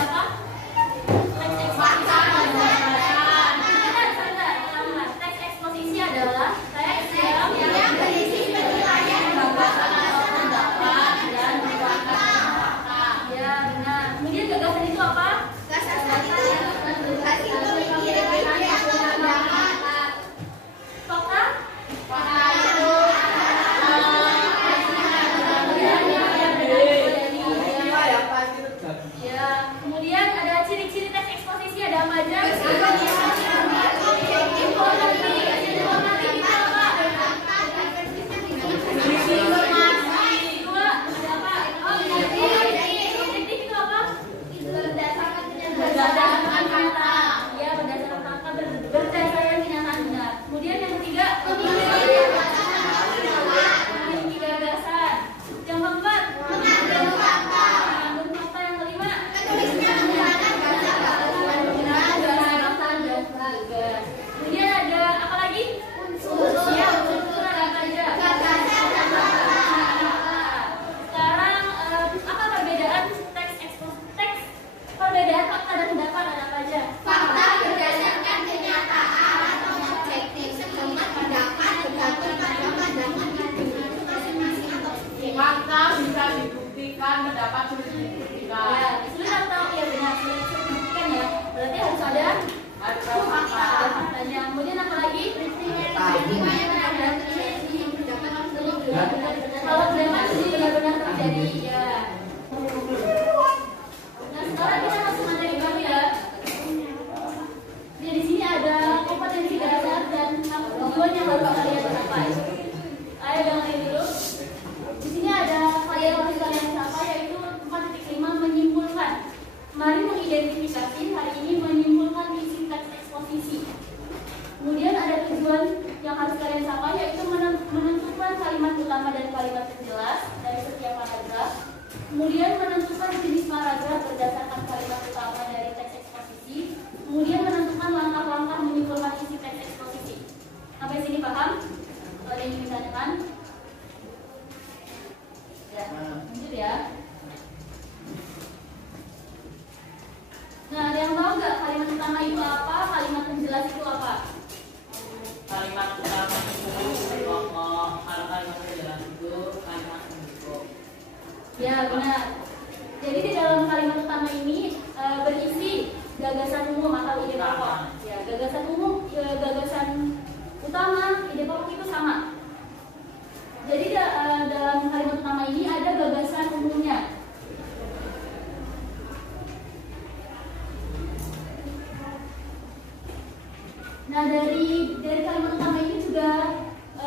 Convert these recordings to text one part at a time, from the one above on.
apa? Teks eksposisi adalah teks yang berisi penilaian gagasan atau pendapat dan merupakan fakta. Ya benar. Kemudian gagasan itu apa? Gagasan itu hasil pemikiran yang berpendapat. Fakta? Fakta itu ya. Kemudian ada ciri-ciri teks eksposisi, ada apa aja? Berdasarkan fakta, ya berdasarkan fakta, berdasarkan kenyataan benar. Kemudian yang ketiga, memiliki gagasan. Yang keempat, mengandung fakta. Mengandung fakta. Yang kelima, menulisnya menggunakan bahasa gagasan. Kemudian ada apa lagi? Unsur. Ya, unsur ada apa aja? Gagasan dan fakta. Sekarang apa perbedaan teks eksposisi? Perbedaan fakta dan pendapat ada apa aja? Fakta berdasarkan kenyataan atau objektif, sedangkan pendapat bergantung pada pandangan individu masing-masing atau subjektif. Fakta bisa dibuktikan, pendapat sulit dibuktikan. Ya, sulit atau ya benar sulit dibuktikan ya. Berarti harus ada fakta. Faktanya. Kemudian apa lagi? Kalau pendapat benar-benar terjadi ya. Nah, sekarang kita masuk materi baru ya. Jadi di sini ada kompetensi dasar dan tujuan yang baru kalian capai. Ayo dengerin dulu. Di sini ada kalian harus kalian capai yaitu 4.5 menyimpulkan. Mari mengidentifikasi hari ini menyimpulkan isi teks eksposisi. Kemudian ada tujuan yang harus kalian capai yaitu menentukan kalimat utama dan kalimat penjelas dari setiap paragraf. Kemudian menentukan jenis paragraf berdasarkan kalimat utama dari teks eksposisi. Kemudian menentukan langkah-langkah menyimpulkan isi teks eksposisi. Sampai sini paham? Kalau ada yang ingin ditanyakan? Ya, lanjut ya. Nah, ada yang tahu nggak kalimat utama itu apa? Kalimat penjelas itu apa? Kalimat utama itu pokok, kalau kalimat penjelas itu kalimat pendukung. Ya, benar. Jadi di dalam kalimat utama ini berisi gagasan umum atau ide pokok. Ya, gagasan umum, gagasan utama, ide pokok itu sama. Jadi dalam kalimat utama ini ada gagasan umumnya. Nah, dari kalimat utama ini juga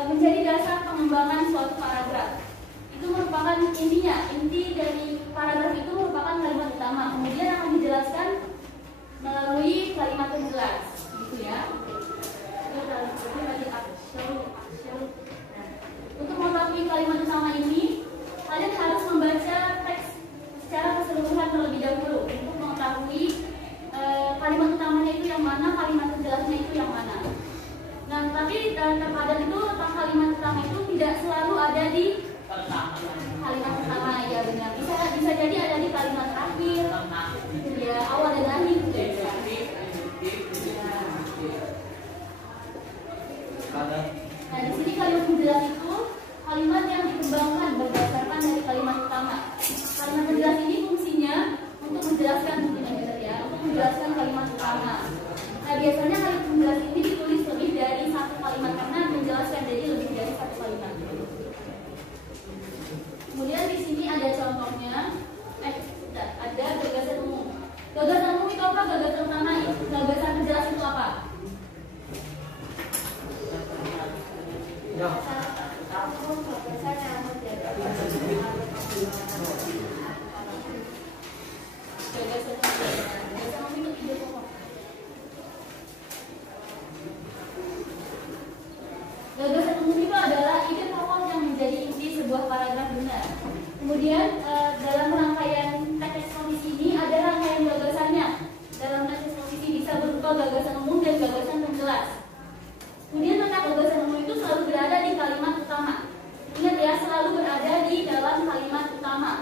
menjadi dasar pengembangan suatu paragraf. Itu merupakan intinya. Inti dari paragraf itu merupakan kalimat utama. Kemudian akan dijelaskan melalui kalimat penjelas, gitu ya. Untuk mengetahui kalimat utama ini, kalian harus membaca teks secara keseluruhan terlebih dahulu untuk mengetahui kalimat utamanya itu yang mana, kalimat penjelasnya itu yang mana. Nah, tapi terkadang itu letak kalimat utama itu tidak selalu ada di kalimat pertama, ya benar. Bisa jadi ada di kalimat terakhir, ya awal dan akhir. Nah, di sini kalimat penjelas itu kalimat yang dikembangkan berdasarkan dari kalimat utama. Kalimat penjelas ini fungsinya untuk menjelaskan untuk menjelaskan kalimat utama. Nah, biasanya kalimat penjelas ini ditulis lebih dari satu kalimat karena menjelaskan jadi lebih dari satu kalimat. Kemudian di sini ada contohnya, ada gagasan umum. Gagasan umum itu apa? Gagasan utama, gagasan penjelas itu apa? Gagasan umum itu adalah ide pokok yang menjadi inti sebuah paragraf benar. Kemudian dalam rangkaian teks eksposisi ini ada rangkaian gagasannya. Dalam teks eksposisi bisa berupa gagasan umum dan gagasan penjelas. Kemudian letak gagasan umum itu selalu berada di kalimat utama. Ingat ya, selalu berada di dalam kalimat utama.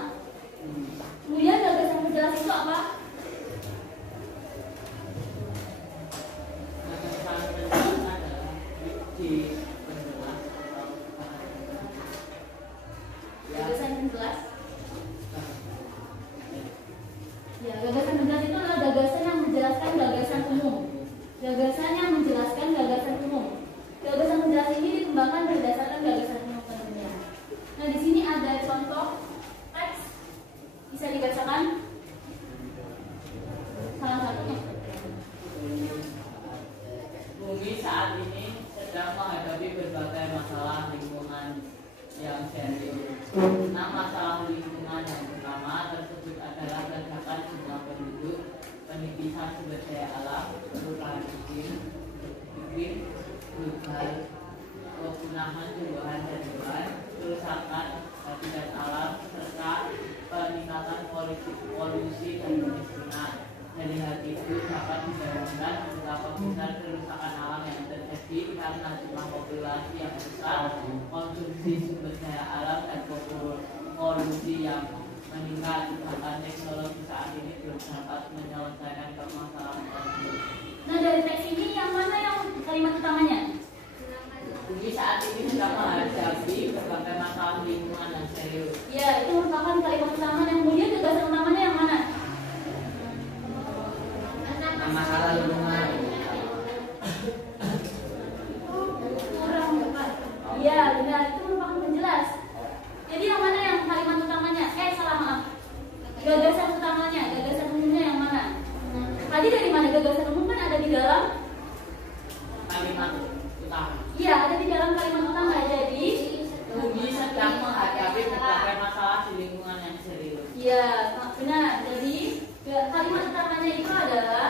Kemudian gagasan penjelas itu apa? yang serius. Nah, masalah lingkungan yang pertama tersebut adalah ledakan jumlah penduduk, penipisan sumber daya alam, perubahan iklim global, kepunahan tumbuhan dan hewan, kerusakan habitat alam, serta peningkatan polusi dan kemiskinan. Dari hal itu dapat dibayangkan betapa besar kerusakan alam yang terjadi karena jumlah populasi yang besar, konsumsi sumber daya alam dan polusi yang meningkat. Bahkan teknologi saat ini belum dapat menyelesaikan permasalahan tersebut. Nah, dari teks ini yang mana yang kalimat utamanya? Bumi saat ini sedang menghadapi berbagai masalah lingkungan yang serius. Ya, itu merupakan kalimat utama. Yang kemudian gagasan utamanya yang mana? Masalah lingkungan. Kurang tepat. Iya, benar. Itu merupakan penjelas. Jadi yang mana yang kalimat utamanya? Salah maaf. Gagasan utamanya, gagasan umumnya yang mana? Tadi dari mana gagasan umum kan ada di dalam Kalimat utama. Iya, ada di dalam kalimat utama. Jadi Bumi sedang menghadapi berbagai masalah di lingkungan yang serius. iya, benar. Jadi kalimat utamanya itu adalah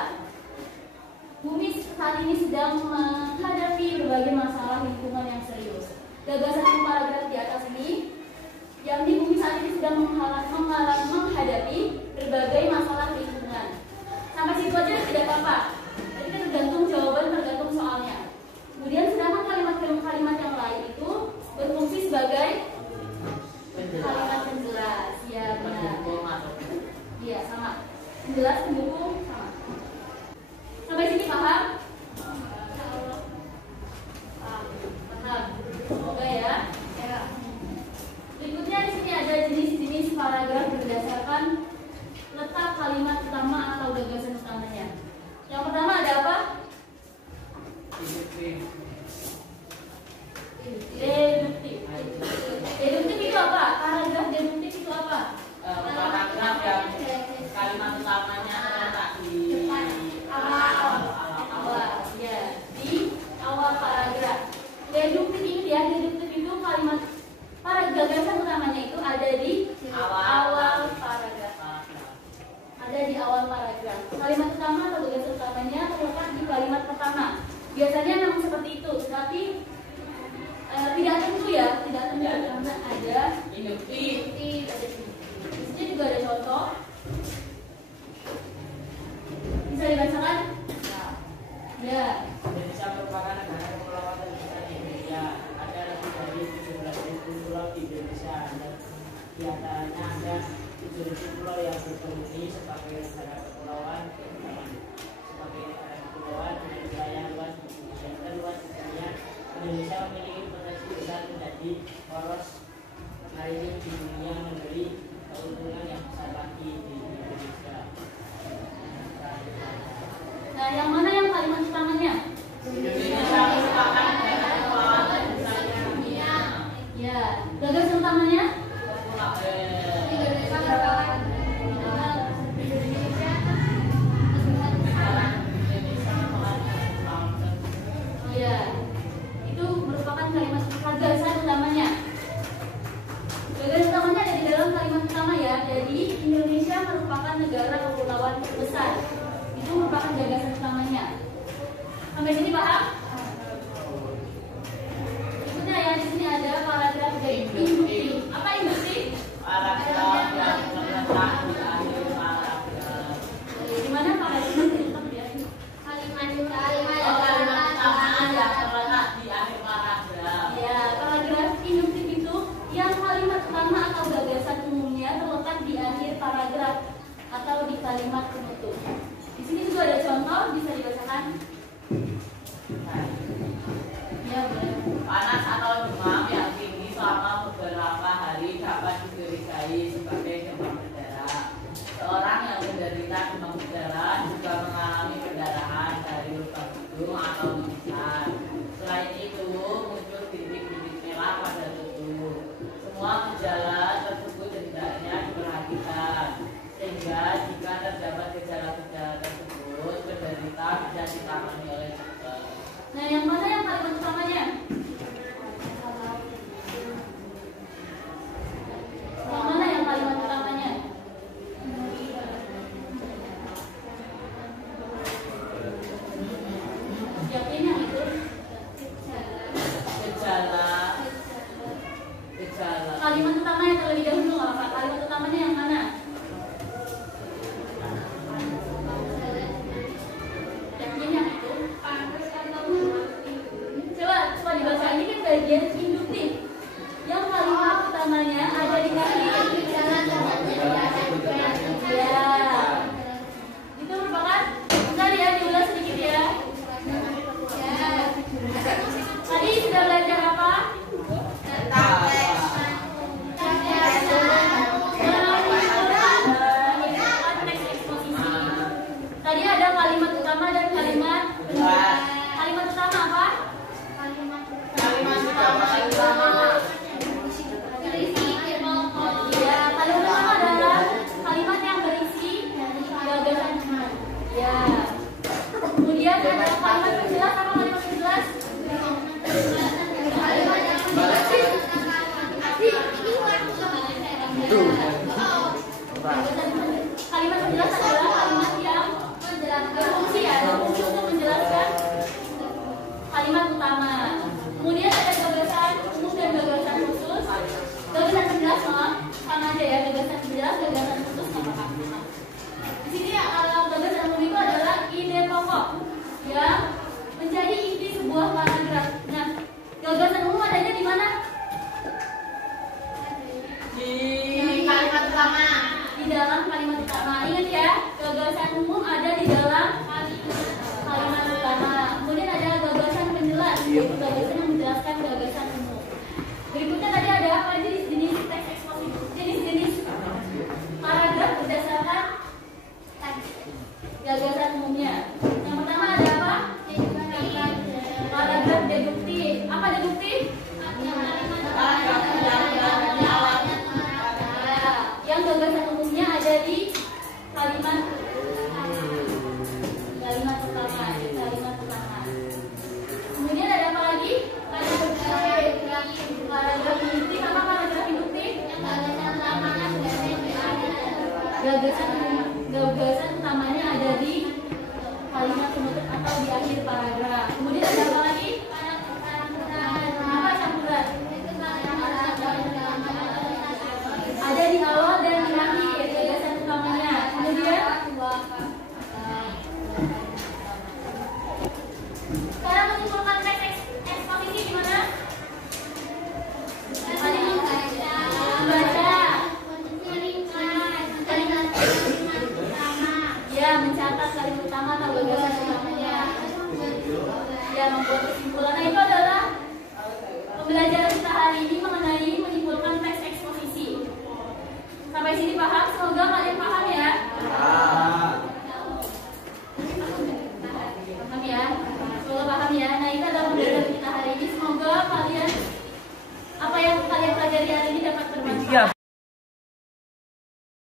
bumi saat ini sedang menghadapi berbagai masalah lingkungan yang serius. Gagasan paragraf di atas ini, yakni bumi saat ini sedang menghadapi berbagai masalah lingkungan. Sampai situ aja tidak apa-apa. Jadi kan tergantung jawaban, tergantung soalnya. Kemudian sedangkan kalimat-kalimat yang lain itu berfungsi sebagai kalimat penjelas. Ya benar. Iya sama. Penjelas, pendukung sama. Sampai sini paham? Paham. Semoga ya. Berikutnya di sini ada jenis-jenis paragraf berdasarkan letak kalimat utama atau gagasan utamanya. Yang pertama ada apa? Deduktif. Deduktif itu apa? Paragraf deduktif itu apa? Paragraf yang kalimat utamanya terletak di awal. Ya, di awal paragraf. Deduktif ini ya, deduktif itu kalimat gagasan utamanya itu ada di awal paragraf. Ada di awal paragraf. Kalimat utama atau gagasan utamanya terletak di kalimat pertama. Biasanya memang seperti itu, tapi tidak tentu ya, tidak tentu karena ada induktif. Di sini juga ada contoh. Bisa dibacakan? Ya. Indonesia merupakan negara kepulauan terbesar di Indonesia. Ada lebih dari 17.000 pulau di Indonesia. Di antaranya ada 7.000 pulau yang berpenghuni sebagai negara kepulauan, sebagai negara kepulauan dengan wilayah luas yang terluas di dunia. Indonesia memiliki potensi besar menjadi poros maritim di dunia, memberi keuntungan yang besar lagi di Indonesia. Nah, yang mana yang kalimat utamanya? Indonesia merupakan negara kepulauan terbesar di dunia. Ya, gagasan utamanya? Ya, itu merupakan kalimat gagasan utamanya. Gagasan utamanya ada di dalam kalimat utama ya. Jadi Indonesia merupakan negara kepulauan terbesar. Itu merupakan gagasan utamanya. Sampai sini paham? Berikutnya ya, di sini ada paragraf induktif. Apa induktif? Paragraf yang terletak di akhir paragraf. Di mana paragraf terletak ya? Kalimat utama yang terletak di akhir paragraf. Ya, paragraf induktif itu yang kalimat utama atau gagasan umumnya terletak di akhir paragraf atau di kalimat penutup. Di sini juga ada contoh, bisa dibacakan. Ya, boleh. Panas atau demam yang tinggi selama beberapa hari dapat dicurigai sebagai demam berdarah. Seorang yang menderita demam berdarah juga mengalami perdarahan dari lubang hidung atau lisan. Selain itu, muncul bintik-bintik merah pada tubuh. Semua gejala tersebut hendaknya diperhatikan, sehingga jika terdapat gejala-gejala tersebut, penderita bisa ditangani oleh dokter. Nah, yang mana yang kalimat utamanya? kalimat utamanya terlebih dahulu nggak apa-apa. Kalimat utamanya yang mana? Yakin yang itu? Coba dibaca, ini kan bagian induktif. Yang kalimat utamanya ada di kaki. Ya. Itu merupakan, bentar ya, diulas sedikit ya. Tadi sudah belajar apa? Teks eksposisi. Tadi ada kalimat utama dan kalimat penjelas. Kalimat utama apa? Kalimat utama Ya, kalimat utama adalah kalimat yang berisi gagasan. Ya. Kemudian ada kalimat penjelas. Apa kalimat penjelas? Kalimat penjelas adalah kalimat yang berfungsi ya, berfungsi untuk menjelaskan kalimat utama. Kemudian ada gagasan umum dan gagasan khusus. Gagasan penjelas sama aja ya, gagasan penjelas, gagasan khusus sama apa. Di sini gagasan umum itu adalah ide pokok yang menjadi inti sebuah paragraf. Nah, gagasan umum adanya di mana? di kalimat utama. Di dalam kalimat utama. Ingat ya, gagasan umum ada di dalam kalimat utama. Kemudian ada gagasan penjelas, yaitu gagasan yang menjelaskan gagasan umum. Berikutnya tadi ada apa? Jenis teks eksposisi, jenis-jenis paragraf berdasarkan teks gagasan umumnya. Yang pertama ada apa? Paragraf deduktif. Apa deduktif? Yang gagasan umumnya ada di kalimat utama. Kemudian ada apa lagi? Paragraf induktif. Apa paragraf induktif? Gagasan